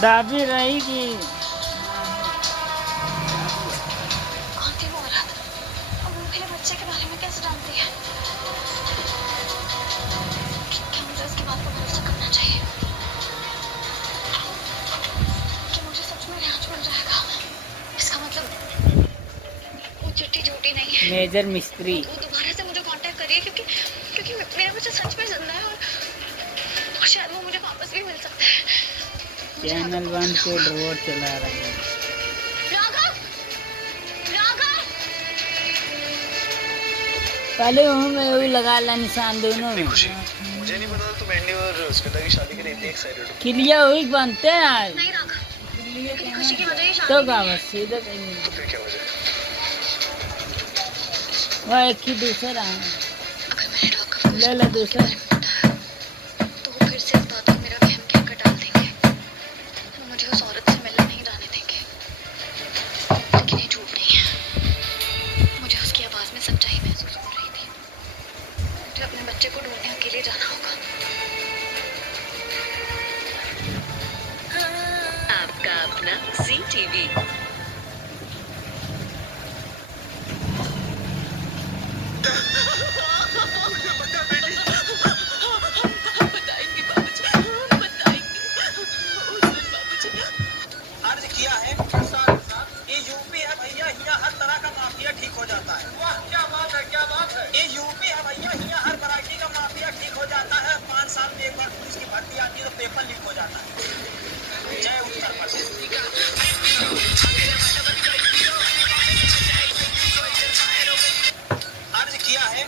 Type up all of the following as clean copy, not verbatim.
दाबी रहेगी। कौन थी वो औरत? और वो मेरे बच्चे के बारे में कैसे जानती है? क्या मुझे उसकी बात पर भरोसा करना चाहिए? क्या मुझे सच में रिहाज मिल जाएगा? इसका मतलब वो चिट्ठी झूठी नहीं है। मेजर मिस्त्री। वो दोबारा से मुझे कांटेक्ट करिए क्योंकि मेरा बच्चा सच में जिंदा है और शायद वो मुझे वापस भी मिल सकता है। चैनल 1 पे ड्रोन चला रहे हैं। राघव, राघव, पहले में वही लगा ला निशान दोनों में। मुझे नहीं पता तुम एंडी और श्वेता की शादी के लिए इतने एक्साइटेड हो। किलिया वही बनते हैं आज। नहीं राघव, मेरी खुशी की वजह ही शादी तो नहीं का है। बस सीधे कहीं तो फिर क्या वजह? वह एक ही दूसरा है। अगर मैंने राघव को ले ले दूसरा। तो वो फिर से इस बात पर मेरा वहम कहकर डाल देंगे। वो मुझे उस औरत से मिलने नहीं जाने देंगे। लेकिन ये झूठ नहीं है। मुझे उसकी आवाज में सच्चाई महसूस हो रही थी। मुझे अपने बच्चे को ढूंढने अकेले जाना होगा। आपका अपना जी टीवी। अर्ज किया है ये यूपी है भैया, यहाँ हर तरह का माफिया ठीक हो जाता है। वाह क्या बात है, क्या बात है। ये यूपी है भैया, यहाँ हर वैरायटी का माफिया ठीक हो जाता है। 5 साल में एक बार पुलिस की भर्ती आती है तो पेपर लीक हो जाता है। जय उत्तर प्रदेश। अर्ज किया है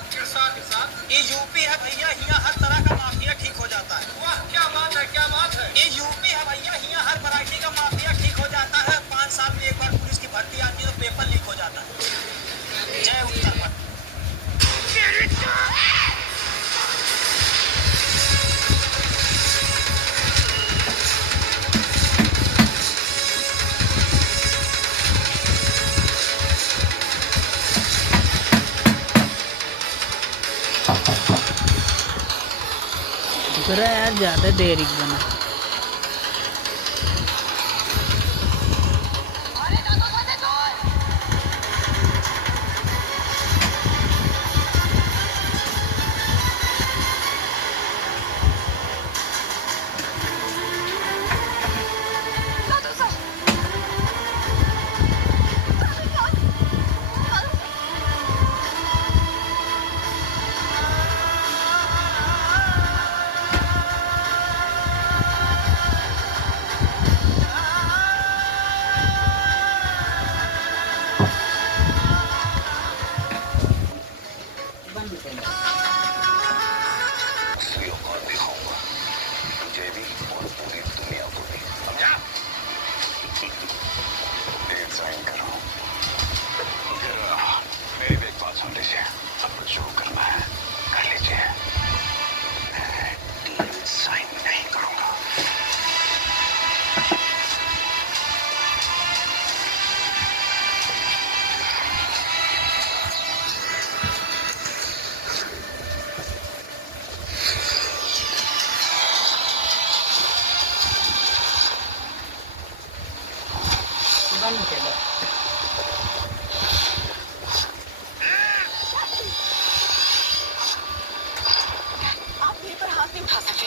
ये यूपी है भैया, यहाँ हर तरह का माफिया ठीक हो जाता है। वाह क्या बात है, क्या बात है। ये यूपी है भैया, यहाँ हर वैरायटी का माफिया ठीक हो जाता है। 5 साल में एक बार पुलिस की भर्ती आती है तो पेपर लीक हो जाता है। जय उत्तर प्रदेश। दूसरा यार ज्यादा देरी बना। असली औकात दिखाऊंगा तुझे भी और पूरी दुनिया को भी, समझा? डेट साइन करो। मेरी भी एक बात सुन लीजिए, अब जो करना है कर लीजिए। मैं डील साइन नहीं करूंगा। बंद कर दो। आप मेरे पर हाथ नहीं उठा सकते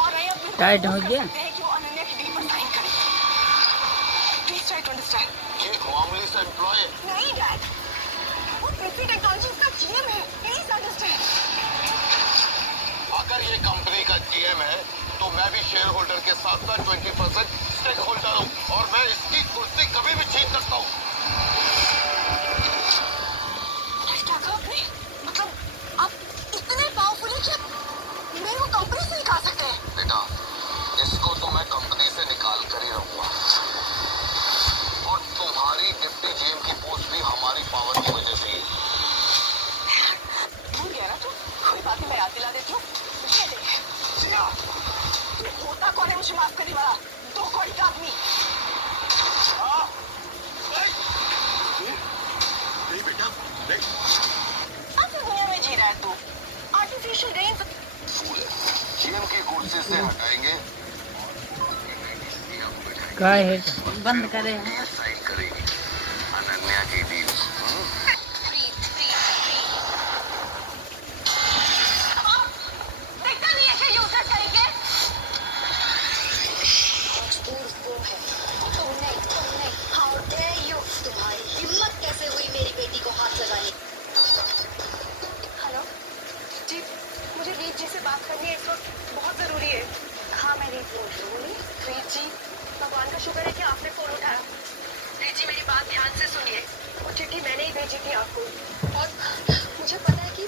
और मैं अब टाइट हो गया। कि वो अनन्या की डील पर साइन करे। Please try to understand. ये मामूली सा एम्प्लॉय नहीं डैड, वो पृथ्वी टेक्नोलॉजीज का जीएम है। Please understand. अगर ये कंपनी का जीएम है तो मैं भी शेयर होल्डर के साथ साथ 20% स्टेक होल्डर हूँ और मैं इसकी कुर्सी कभी भी छीन सकता हूँ। क्या कहा आपने? मतलब आप इतने पावरफुल हैं कि आप मेरे को कंपनी से निकाल सकते हैं? बेटा, इसको तो मैं कंपनी से निकाल कर ही रहूंगा और तुम्हारी डिप्टी जीएम की पोस्ट भी हमारी पावर की वजह से ही। भूल गया ना तू? कोई बात नहीं, मैं याद दिला देती हूँ। ये देख, तू होता कौन है मुझे माफ करने वाला? 2 कौड़ी का आदमी। नहीं बेटा, नहीं। कौन सी दुनिया में जी रहा है तू? Artificial rain. फूल है, जीएम की कुर्सी से हटाएंगे, का है बंद करे साइन करेगी अनन्या की डील। तुम्हारी हिम्मत कैसे हुई मेरी बेटी को हाथ लगाने? हेलो जी, मुझे रीत जी से बात करनी है इस वक्त, बहुत जरूरी है। हाँ मैं रीत बोल रही हूँ। रीत जी, भगवान का शुक्र है कि आपने फोन उठाया। रीत जी मेरी बात ध्यान से सुनिए, वो चिट्ठी मैंने ही भेजी थी आपको, और मुझे पता है कि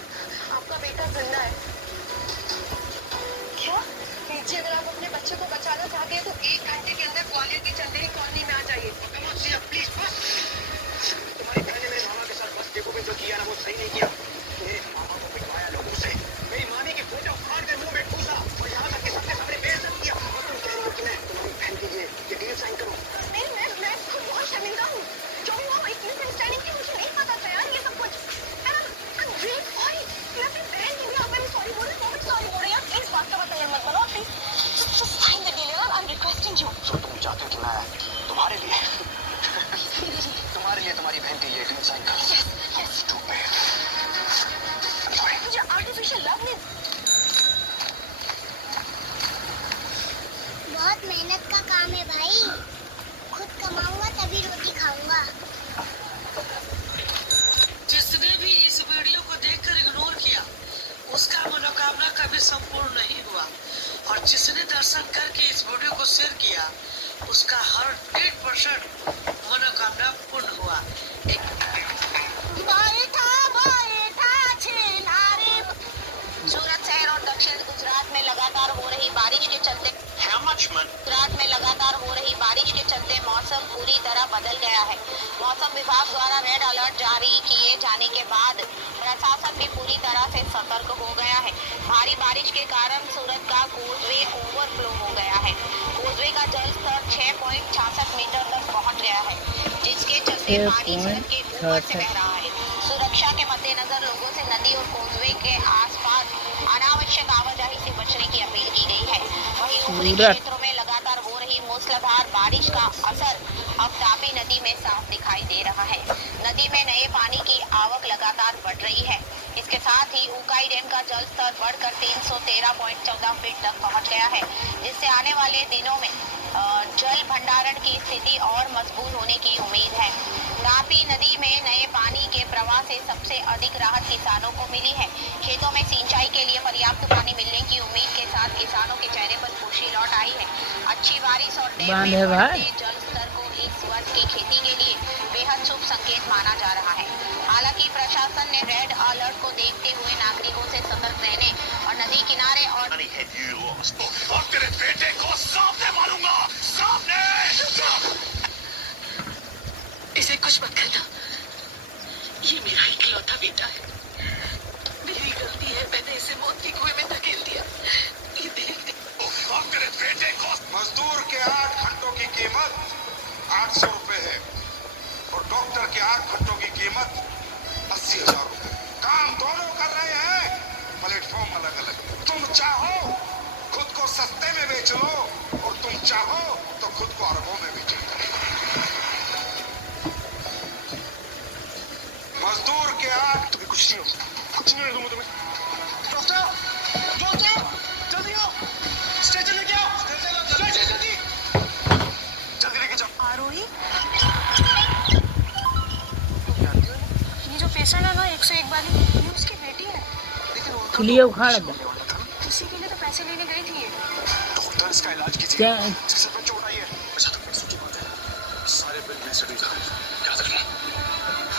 आपका बेटा जिंदा है। क्या रीत जी, अगर आप अपने बच्चे को बचाना चाहते हैं तो 1 घंटे के अंदर ग्वालियर की चंदेरी कॉलोनी में आ जाइए। प्लीज बस। तुम्हारी बहन ने मेरे मामा के साथ बस देखो जो किया ना वो सही नहीं किया। मेरे मामा को पिटवाया लोगों से, मेरी मामी की फोटो फाड़ कर मुंह में ठूसा और यहाँ तक कि सबके सामने बेइज्जत किया। और तुम कह रही हो कि मैं तुम्हारी बहन के लिए ये डील साइन करूं? मैं खुद बहुत शर्मिंदा हूँ। जो भी हुआ वो इतनी मिसअंडरस्टैंडिंग थी, मुझे नहीं पता था यार ये सब कुछ। I'm really sorry। मैं अपनी बहन के लिए आप मैं सॉरी बोल रही हूँ, सॉरी बोल रही हूँ। प्लीज बात का मतलब मत बनाओ, please just sign the deal यार। I'm requesting you। तो तुम चाहते हो कि मैं तुम्हारे लिए तुम्हारी बहन के लिए डील साइन करूं? Yes, yes। Stupid। I'm sorry। मुझे आर्टिफिशियल लव नहीं। बहुत मेहनत का काम है भाई, खुद कमाऊंगा तभी रोटी खाऊंगा। जिसने भी इस वीडियो को देखकर इग्नोर किया उसका मनोकामना कभी संपूर्ण नहीं हुआ, और जिसने दर्शन करके इस वीडियो को शेयर किया उसका 100% मनोकामना पूर्ण हुआ। सूरत शहर और दक्षिण गुजरात में लगातार हो रही बारिश के चलते मौसम पूरी तरह बदल गया है। मौसम विभाग द्वारा रेड अलर्ट जारी किए जाने के बाद प्रशासन भी पूरी तरह से सतर्क हो गया है। भारी बारिश के कारण सूरत का कोजवे ओवरफ्लो हो गया है। कोजवे का जल स्तर 6.66 मीटर तक पहुंच गया है, जिसके चलते पानी सड़क के ऊपर से बह रहा है। सुरक्षा के मद्देनजर लोगों से नदी और कोजवे के आसपास अनावश्यक आवाजाही से बचने की अपील की गई है। वहीं ऊपरी क्षेत्रों में लगातार हो रही मूसलाधार बारिश का असर अब तापी नदी में साफ दिखाई दे रहा है। नदी में नए पानी की आवक लगातार बढ़ रही है। इसके साथ ही उकाई डैम का जल स्तर बढ़कर 313.14 फीट तक पहुंच गया है, जिससे आने वाले दिनों में जल भंडारण की स्थिति और मजबूत होने की उम्मीद है। तापी नदी में नए पानी के प्रवाह से सबसे अधिक राहत किसानों को मिली है। खेतों में सिंचाई के लिए पर्याप्त पानी मिलने की उम्मीद के साथ किसानों के चेहरे पर खुशी लौट आई है। अच्छी बारिश और डैम में बढ़ते जल स्तर को इस वर्ष की खेती के लिए बेहद शुभ संकेत माना जा रहा है। हालांकि प्रशासन ने रेड अलर्ट को देखते हुए नागरिकों से सतर्क रहने और नदी किनारे और तेरे बेटे को सामने मारूंगा, सामने। इसे कुछ मत करना, ये मेरा इकलौता बेटा है। मेरी गलती है, मैंने इसे मौत के कुएं में धकेल दिया। ये देख तेरे बेटे को। मजदूर के 8 घंटों की कीमत 800 रुपए है और डॉक्टर के 8 घंटों की कीमत 80,000 रुपए। काम दोनों कर रहे हैं, प्लेटफॉर्म अलग अलग। तुम चाहो खुद को सस्ते में बेच लो और तुम चाहो तो खुद को अरबों में बेचो। मजदूर के 8 तुम्हें कुछ नहीं हो, कुछ नहीं दूंगा तुम्हें। डॉक्टर जल्दी आओ, स्ट्रेचर लेके आओ, जल्दी लेके जाओ। आरोही, ये जो पेशेंट है ना 101 वाली, ये उसकी बेटी है। लेकिन खुलिए उखाड़ दो। उसी के लिए तो पैसे लेने गई थी ये। डॉक्टर इसका इलाज कीजिए, क्या जिससे पे चोट आई है। अच्छा तो पैसों की बात है, सारे बिल मैं से दूंगा। क्या करना,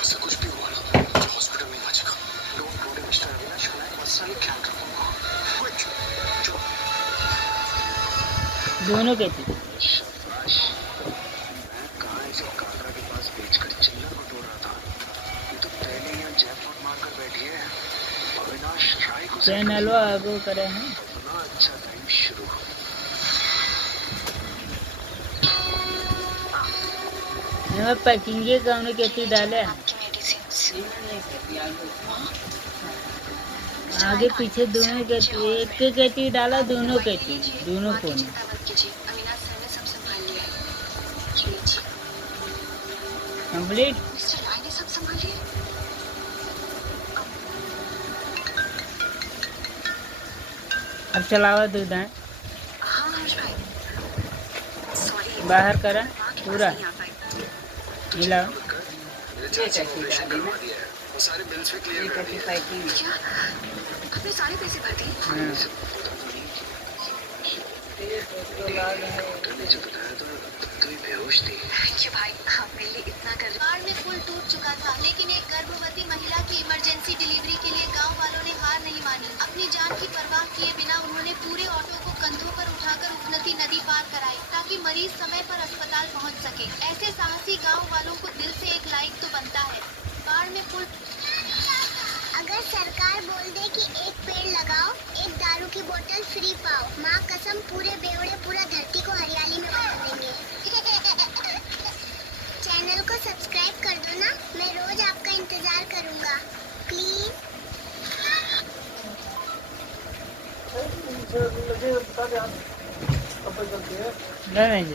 इससे कुछ भी हुआ ना तो हॉस्पिटल में बचेगा। डोंट वरी मिस्टर अविनाश, मैं पर्सनली ख्याल रखूंगा। क्विक चलो। दोनों के थी। शाबाश, मैं कहाँ इसे कालरा के पास बेचकर चिल्ला बटोर रहा था। ये तो पहले यहाँ जैकपॉट मारकर बैठी है। अविनाश राय को चैनल आगो करे हैं। अपना अच्छा टाइम शुरू। मैं पैकिंग का उन्हें कहती डाले आगे पीछे दोनों कहती, एक के कहती डाला, दोनों कहती, दोनों फोन। अविनाश सर ने सब संभाल लिया है। कंप्लीट। मिस्टर राय ने सब संभालिए। अब चलावा दूध है हाँ हर्ष भाई, सॉरी बाहर करा माँ के पास पूरा नहीं आ पाई। मिलाओ। क्या आपने सारे पैसे भर दिए? हाँ। थैंक यू भाई, आप मेरे लिए इतना कर रहे। बाढ़ में पुल टूट चुका था, लेकिन एक गर्भवती महिला की इमरजेंसी डिलीवरी के लिए गांव वालों ने हार नहीं मानी। अपनी जान की परवाह किए बिना उन्होंने पूरे ऑटो को कंधों पर उठाकर उपनती नदी पार कराई, ताकि मरीज समय पर अस्पताल पहुंच सके। ऐसे साहसी गांव वालों को दिल से एक लाइक तो बनता है। बाढ़ में पुल। अगर सरकार बोल दे कि एक पेड़ लगाओ, एक दारू की बोतल फ्री पाओ, माँ कसम पूरे बेवड़े पूरा धरती को हरियाली में बना देंगे। चैनल को सब्सक्राइब कर दो ना, मैं रोज आपका इंतजार करूंगा, प्लीज। नहीं